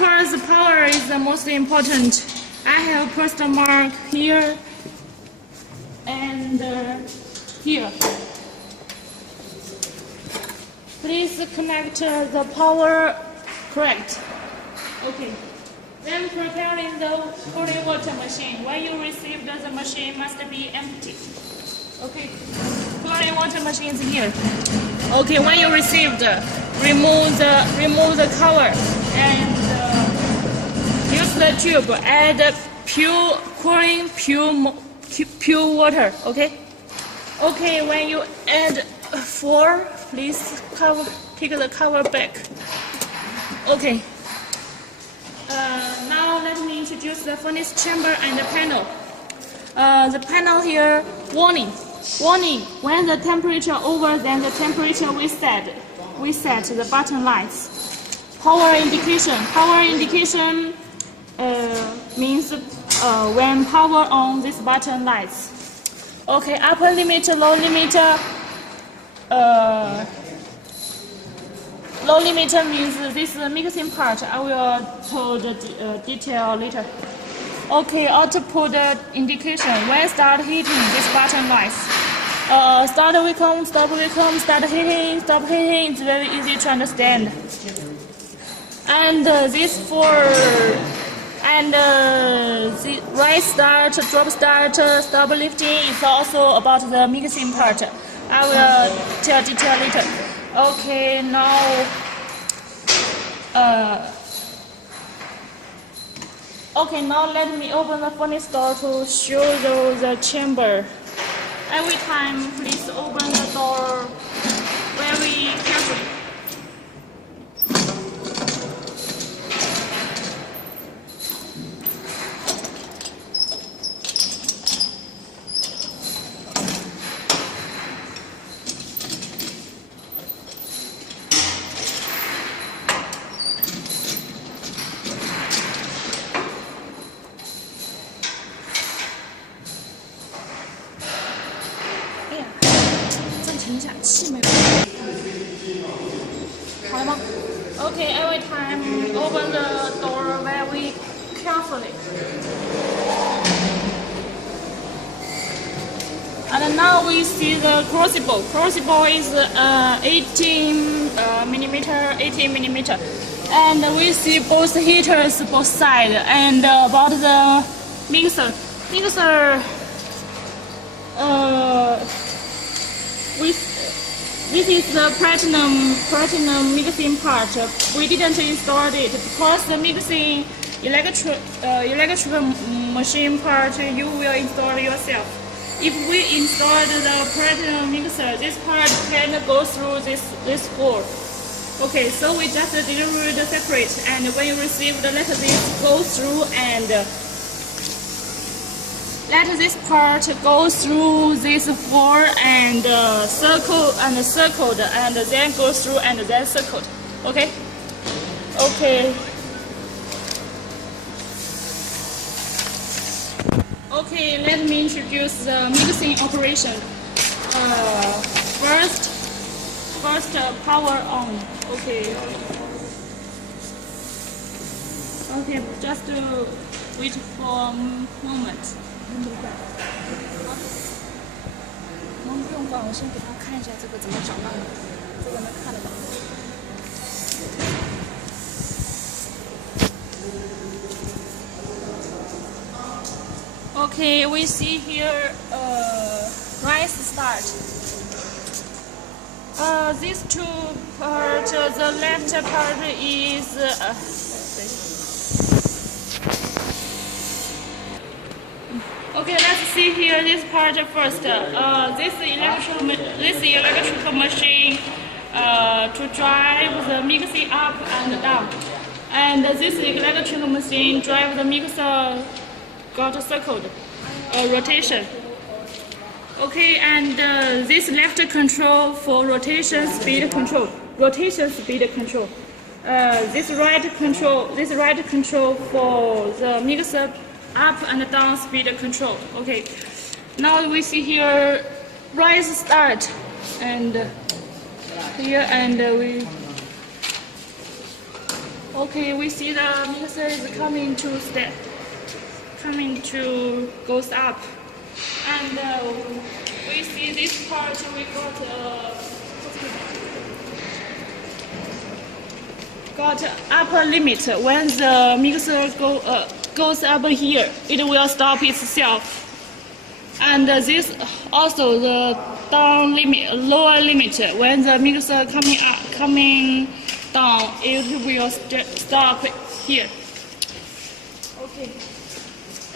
course, power is the most important. I have pressed the mark here and here. Please connect the power correct. Okay. Then preparing the cooling water machine. When you receive the machine must be empty. Okay. Cooling water machine is here. Okay. When you received, remove the cover and use the tube. Add pure cooling, pure water. Okay. Okay. When you add 4, please take the cover back. Okay. Now let me introduce the furnace chamber and the panel. The panel here, warning. When the temperature over than the temperature we set the button lights. Power indication means when power on this button lights. Okay, upper limit, low limit. Low limiter means this mixing part. I will tell the detail later. Okay, output indication. When start heating, this button lights. Start vacuum, stop vacuum, start heating, stop heating. It's very easy to understand. And this the rise start, drop start, stop lifting is also about the mixing part. I will tell detail later. Okay, now let me open the furnace door to show you the chamber. Every time, please open the door very carefully. Okay, every time open the door very carefully. And now we see the crucible. Crucible is 18 millimeter, and we see both heaters, both sides, and about the mixer. This is the platinum mixing part. We didn't install it because the mixing electric machine part you will install yourself. If we install the platinum mixer, this part can go through this hole. Okay, so we just deliver the separate, and when you receive the let this go through and let this part go through this hole and circled and then go through and then circled. Okay? Okay. Okay, let me introduce the mixing operation. First power on. Okay. Okay, just wait for a moment. 能不用管，我先给他看一下这个怎么找到的，这个能看得到。Okay, we see here rise start. These two parts, the left part is okay, let's see here this part first. This electrical machine to drive the mixing up and down, and this electrical machine drive the mixer got circled rotation. Okay, and this left control for rotation speed control. This right control for the mixer up and down speed control. Okay, now we see here rise start and here and we Okay, we see the mixer is coming to step, coming to goes up, and we see this part we got upper limit. When the mixer goes up here, it will stop itself. And this also the down limit, lower limit. When the mixer coming down, it will stop here. Okay,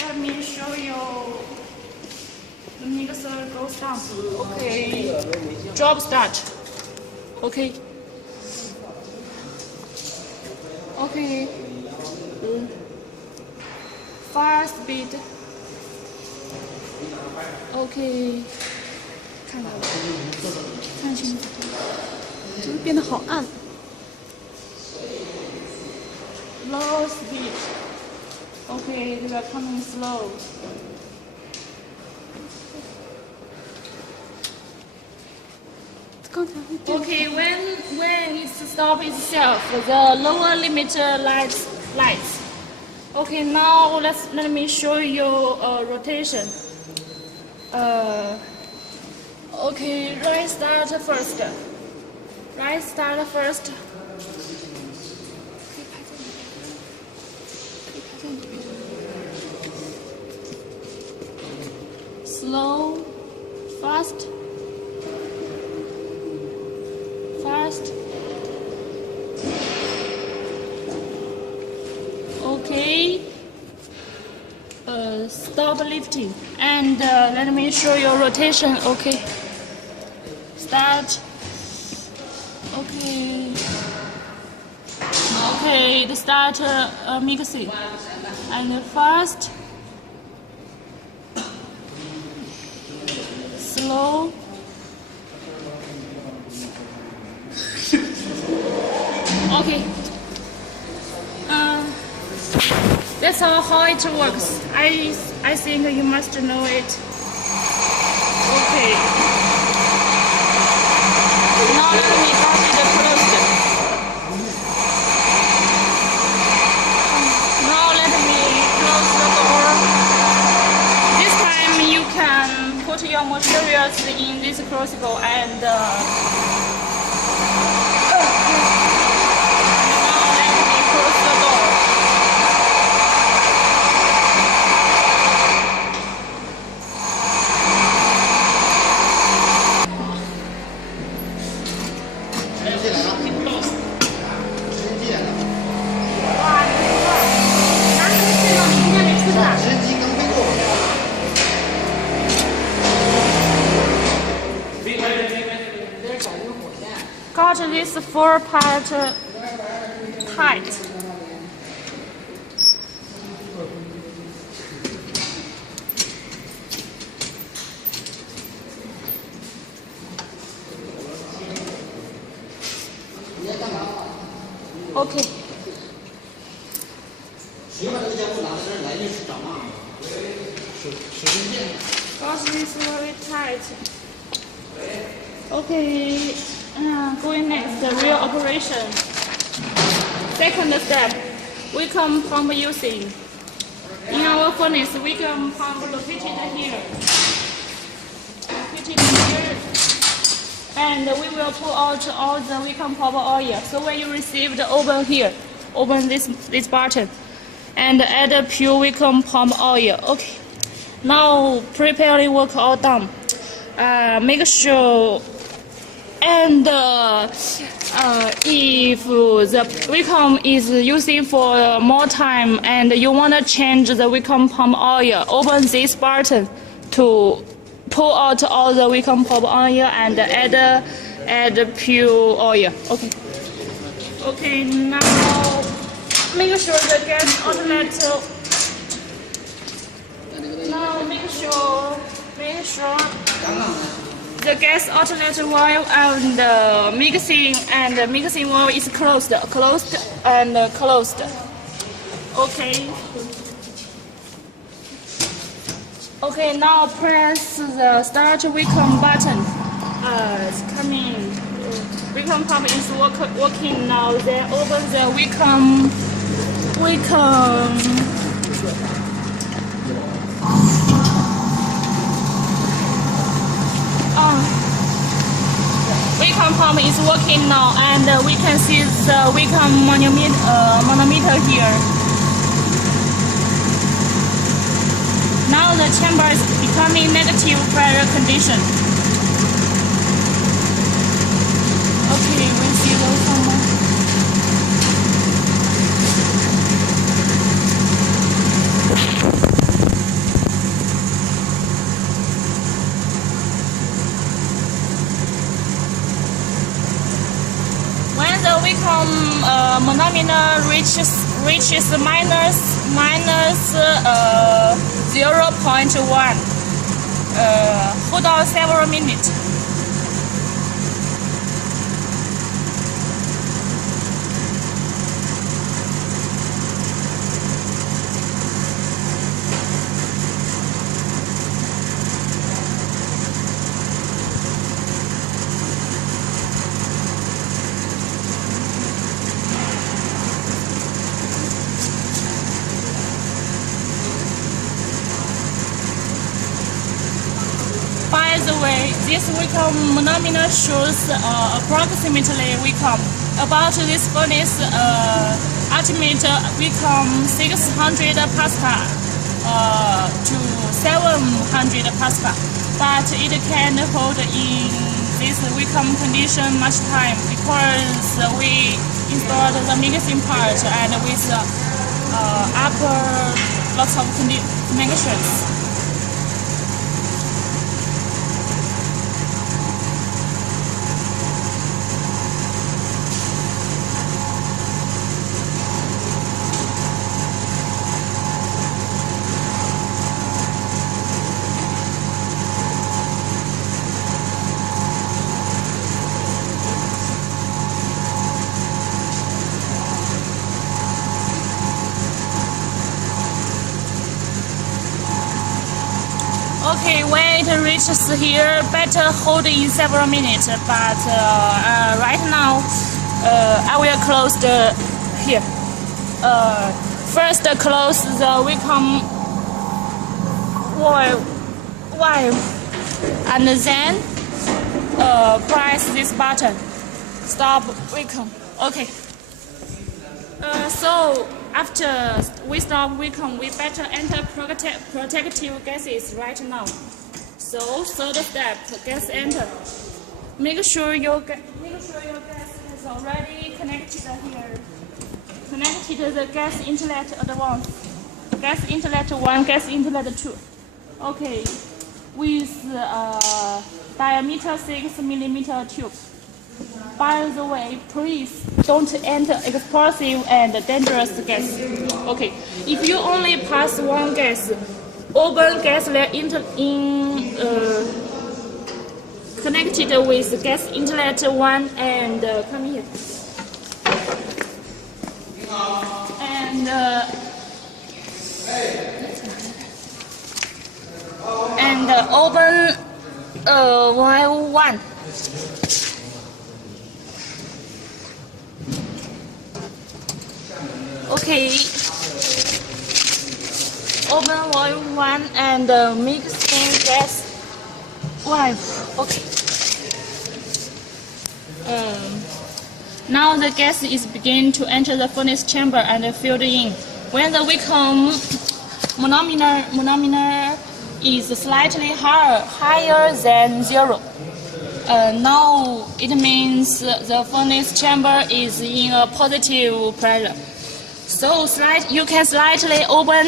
let me show you. The mixer goes down. Okay, drop start. Okay. Okay. Fire speed. OK， 看到了，看清楚，怎么变得好暗 ？Low speed. OK, they are coming slow. OK, when it stops itself, the lower limit lights. OK, now let me show you rotation. OK, right start first. Right start first. Slow, fast. Fast. OK. Stop lifting. And let me show you rotation. OK. Start. OK. OK. The start mixing. And fast. Slow. Okay. That's how it works. I think you must know it. Okay. Now let me got it closed. Now let me close the door. This time you can put your materials in this crucible and got this 4-part tight. Okay. Got this very tight. Okay. Going next, the real operation. Second step, we can pump using. In our furnace, we can pump located here. Located here. And we will pull out all the weaken pump oil. So when you receive the oven here, open this button and add a pure weaken pump oil. Okay. Now preparing work all done. Make sure. And if the Wacom is using for more time and you want to change the Wacom pump oil, open this button to pull out all the Wacom pump oil and add pure oil. Okay. Okay. Now make sure the gas outlet. Now make sure. The gas outlet valve and the mixing valve is closed. Okay. Okay, now press the start Wacom button. It's coming. vacuum pump is working now. Then open the vacuum pump is working now, and we can see the vacuum manometer here. Now the chamber is becoming negative pressure condition. Okay, we see those somewhere. When the vacuum manometer reaches minus 0.1, hold on several minutes. By the way, this vacuum manometer shows approximately vacuum. About this furnace, ultimate vacuum 600 pascal to 700 pascal, but it can hold in this vacuum condition much time because we installed the mixing part and with upper lots of connections. Okay, when it reaches here, better hold in several minutes. But right now, I will close the here. First, close the vacuum valve, and then press this button. Stop vacuum. Okay. So after we stop vacuum, we better enter protective gases right now. So third step, gas enter. Make sure your gas is already connected here. Connected the gas inlet advance. Gas inlet 1, gas inlet 2. Okay, with diameter 6 mm tube. By the way, please don't enter explosive and dangerous gas. Okay, if you only pass one gas, open gas connected with gas inlet 1 and come here. And open valve 1. Okay, open valve 1 and mixing gas valve. Okay. Now the gas is beginning to enter the furnace chamber and filled in. When the vacuum manometer is slightly higher than 0, now it means the furnace chamber is in a positive pressure. So you can slightly open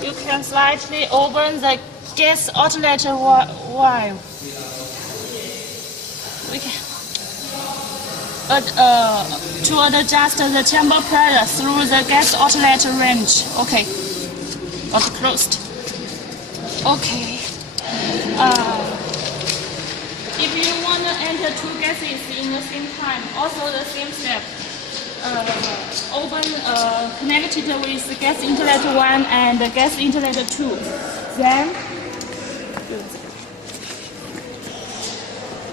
the gas outlet valve. We can to adjust the chamber pressure through the gas outlet range. Okay, got closed. Okay. If you want to enter 2 gases in the same time, also the same step. Open connected with gas inlet 1 and gas inlet 2. Then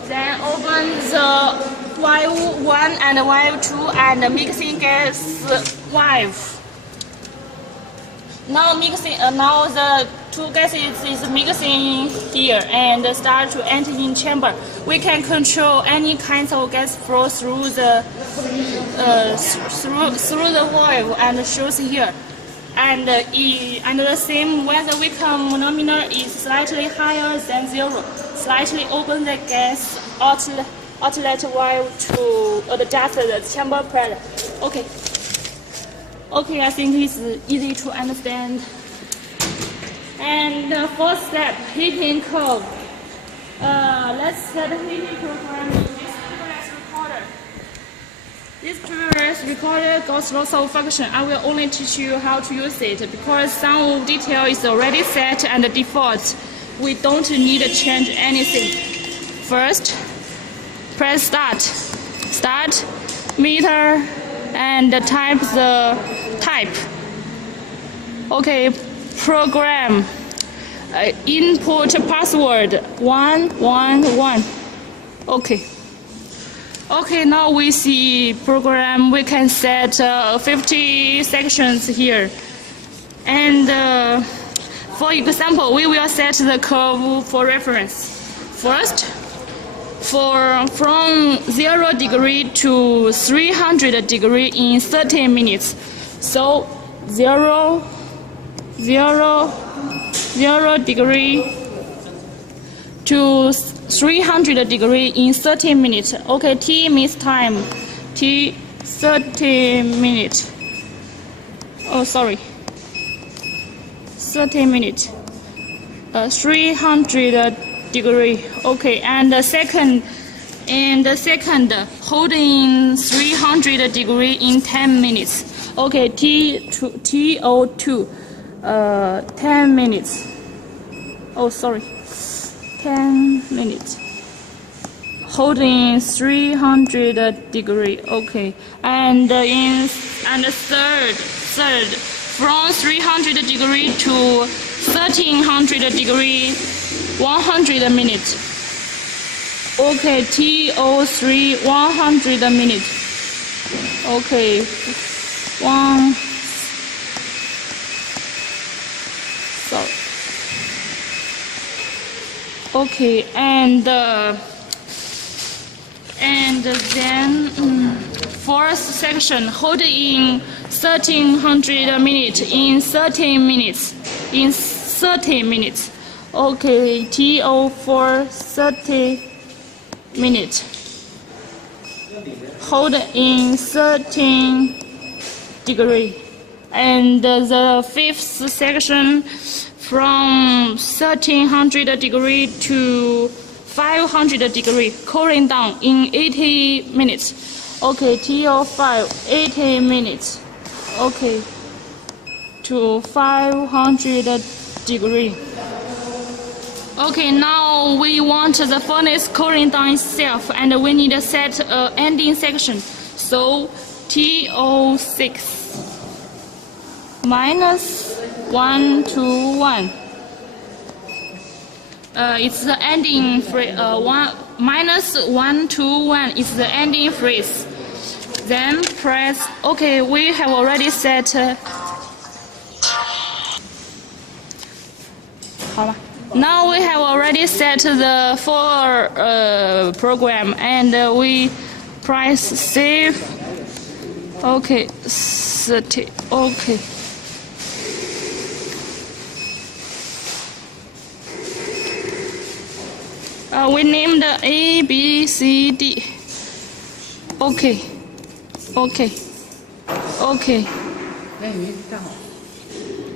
Then open the valve 1 and valve 2 and mixing gas valve. Now now the two gases is mixing here and start to enter in chamber. We can control any kinds of gas flow through the through the valve and shows here. And the same when the vacuum manometer is slightly higher than 0, slightly open the gas outlet valve to adjust the chamber pressure. Okay. Okay, I think it's easy to understand. And the fourth step, heating curve. Let's set the heating program in this previous recorder. This previous recorder got lots of function. I will only teach you how to use it because some detail is already set and default. We don't need to change anything. First, press start. Start, meter, and type the type. Okay, program. Input password 111. Okay. Okay, now we see program. We can set 50 sections here. And for example, we will set the curve for reference. First, from 0 degree to 300 degree in 30 minutes. So 0 degree to 300 degree in 30 minutes. Okay, T means time. T 30 minutes. Oh, sorry. 30 minutes. 300 degree. Okay, and the second holding 300 degree in 10 minutes. Okay, TO2 10 minutes. Oh, sorry. 10 minutes. Holding 300 degree. Okay, and third from 300 degree to 1300 degree 100 minutes. Okay, TO3 100 minutes. Okay, sorry. Okay, and then fourth section, hold in 1300 minutes in 30 minutes. Okay, TO4 30 minutes. Hold in 13 degree. And the fifth section from 1300 degree to 500 degree, cooling down in 80 minutes. Okay, TO5 80 minutes. Okay, to 500 degree. Okay, now we want the furnace cooling down itself, and we need to set an ending section. So TO6 minus 1 to 1. It's the ending phrase. Minus 1 to 1 is the ending phrase. Then press. Okay, we have already set. 好了。Now we have already set the for program, and we press save. Okay, 30. Okay. We named A, B, C, D. Okay. Okay. Okay.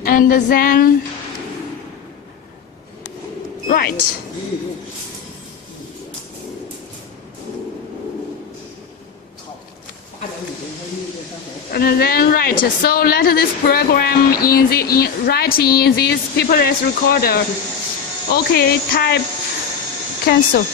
And then. Right. And then right. So let this program write in this paperless recorder. Okay, type cancel.